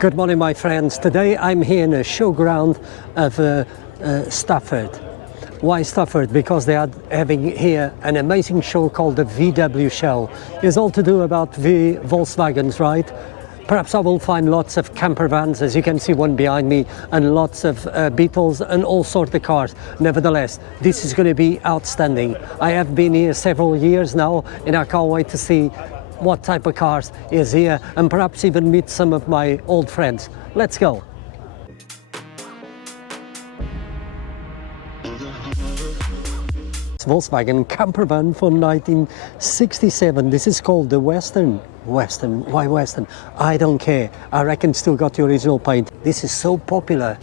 Good morning, my friends. Today I'm here in a showground of Stafford. Why Stafford? Because they are having here an amazing show called the VW show. It's all to do about the Volkswagens, right? Perhaps I will find lots of camper vans, as you can see one behind me, and lots of Beetles and all sorts of cars. Nevertheless, this is going to be outstanding. I have been here several years now, and I can't wait to see what type of cars is here, and perhaps even meet some of my old friends. Let's go. Volkswagen camper van from 1967. This is called the Western. Why Western? I don't care. I reckon still got the original paint. This is so popular.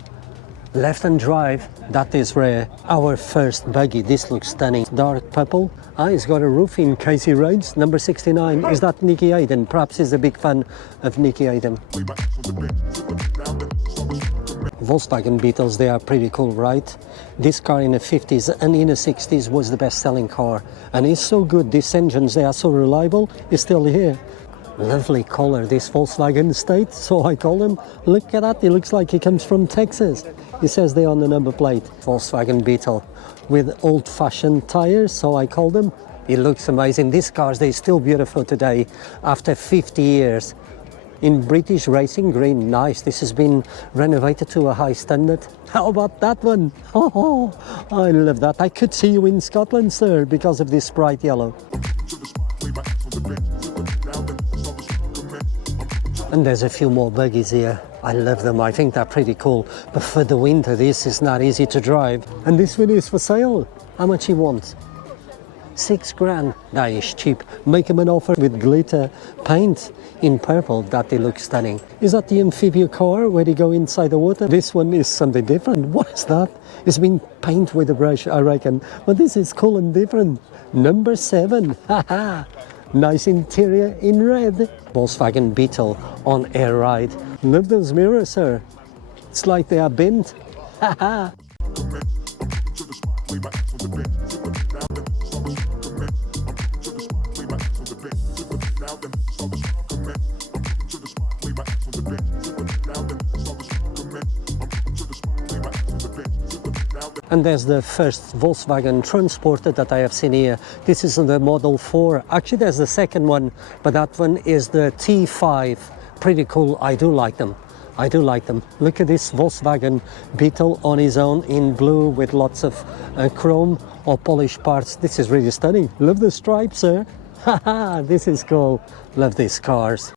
Left-hand drive, that is rare. Our first buggy, this looks stunning. Dark purple. It's got a roof in case it rains. Number 69. Is that Nicky Hayden? Perhaps he's a big fan of Nicky Hayden. Volkswagen Beetles, they are pretty cool, right? This car in the 50s and in the 60s was the best-selling car. And it's so good, these engines, they are so reliable, it's still here. Lovely color, this Volkswagen State, so I call him. Look at that, he looks like he comes from Texas. It says there on the number plate. Volkswagen Beetle with old-fashioned tires, so I call them. It looks amazing. These cars, they're still beautiful today after 50 years. In British racing green, nice. This has been renovated to a high standard. How about that one? Oh, I love that. I could see you in Scotland, sir, because of this bright yellow. And there's a few more buggies here. I love them. I think they're pretty cool. But for the winter, this is not easy to drive. And this one is for sale. How much he wants? 6 grand. That is cheap. Make him an offer with glitter paint in purple. That they look stunning. Is that the amphibia car where they go inside the water? This one is something different. What is that? It's been painted with a brush, I reckon. But this is cool and different. Number 7. Haha. Nice interior in red. Volkswagen Beetle on air ride. Love those mirrors, sir. It's like they are bent. Haha. And there's the first Volkswagen Transporter that I have seen here. This is the Model 4. Actually, there's the second one, but that one is the T5. Pretty cool. I do like them. I do like them. Look at this Volkswagen Beetle on his own in blue with lots of chrome or polished parts. This is really stunning. Love the stripes, sir. Haha, this is cool. Love these cars.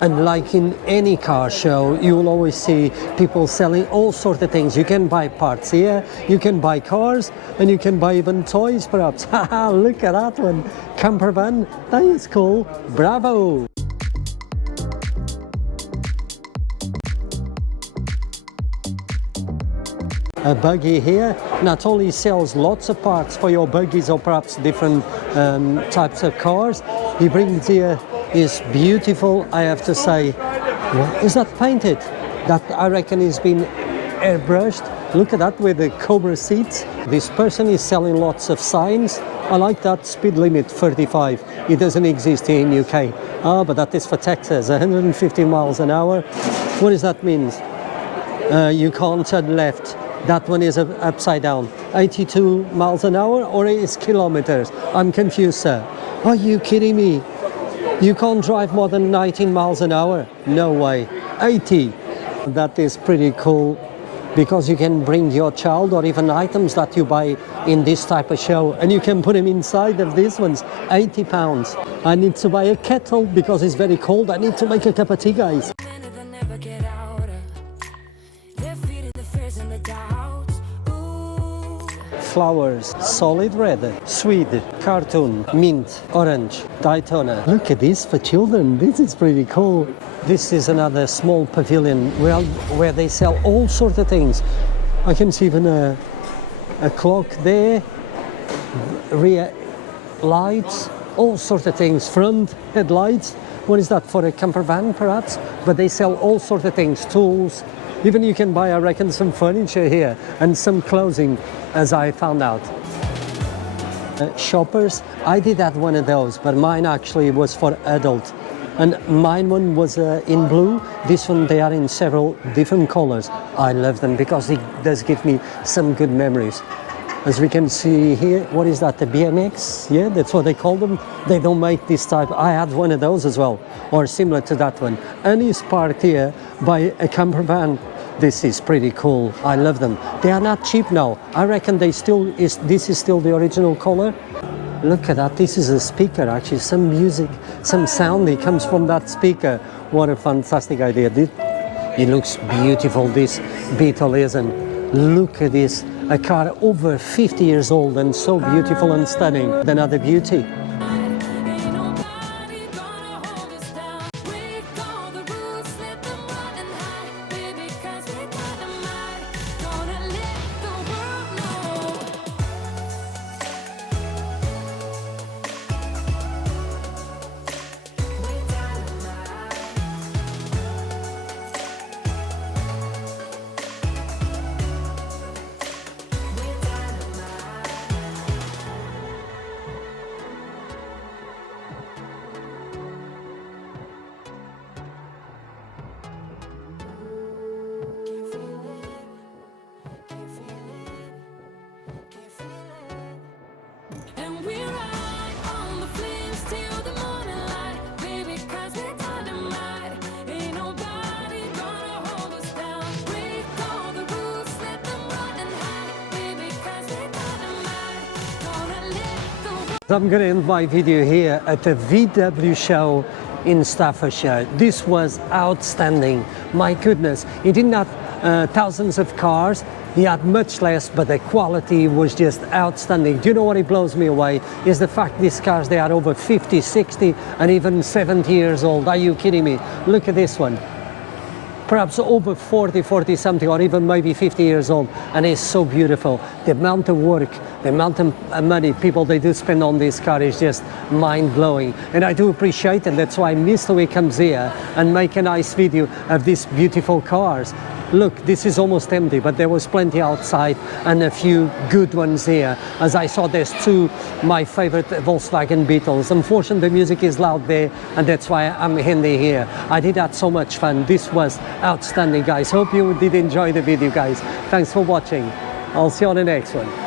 And like in any car show, you will always see people selling all sorts of things. You can buy parts here, you can buy cars, and you can buy even toys perhaps. Haha, look at that one. Camper van, that is cool. Bravo! A buggy here not only sells lots of parts for your buggies or perhaps different types of cars, he brings here is beautiful, I have to say. Is that painted? That I reckon is been airbrushed. Look at that with the Cobra seats. This person is selling lots of signs. I like that speed limit 35. It doesn't exist here in UK. But that is for Texas, 150 miles an hour. What does that mean? You can't turn left. That one is upside down. 82 miles an hour or is kilometers? I'm confused, sir. Are you kidding me? You can't drive more than 19 miles an hour? No way. 80. That is pretty cool because you can bring your child or even items that you buy in this type of show and you can put them inside of these ones. 80 pounds. I need to buy a kettle because it's very cold. I need to make a cup of tea, guys. Flowers, solid red, Swede, cartoon, mint, orange, Daytona. Look at this for children. This is pretty cool. This is another small pavilion where they sell all sorts of things. I can see even a clock there, rear lights, all sorts of things, front headlights. What is that, for a camper van perhaps? But they sell all sorts of things, tools, Even you can buy, I reckon, some furniture here and some clothing, as I found out. Shoppers, I did have one of those, but mine actually was for adult. And mine one was in blue. This one, they are in several different colors. I love them because it does give me some good memories. As we can see here, what is that, the BMX? Yeah, that's what they call them. They don't make this type. I had one of those as well, or similar to that one. And it's parked here by a camper van. This is pretty cool. I love them. They are not cheap now. I reckon this is still the original color. Look at that. This is a speaker, actually. Some music, some sound that comes from that speaker. What a fantastic idea. It looks beautiful, this Beetle is. And look at this. A car over 50 years old and so beautiful and stunning. Another beauty. I'm going to end my video here at the VW show in Staffordshire. This was outstanding. My goodness, he didn't have thousands of cars. He had much less, but the quality was just outstanding. Do you know what it blows me away? Is the fact these cars, they are over 50, 60, and even 70 years old. Are you kidding me? Look at this one. Perhaps over 40 something, or even maybe 50 years old, and it's so beautiful. The amount of work, the amount of money people they do spend on this car is just mind-blowing, and I do appreciate it. That's why Mr. Wee comes here and make a nice video of these beautiful cars. Look, this is almost empty, but there was plenty outside and a few good ones here. As I saw, there's two, my favorite Volkswagen Beetles. Unfortunately, the music is loud there, and that's why I'm handy here. I did have so much fun. This was outstanding, guys. Hope you did enjoy the video, guys. Thanks for watching. I'll see you on the next one.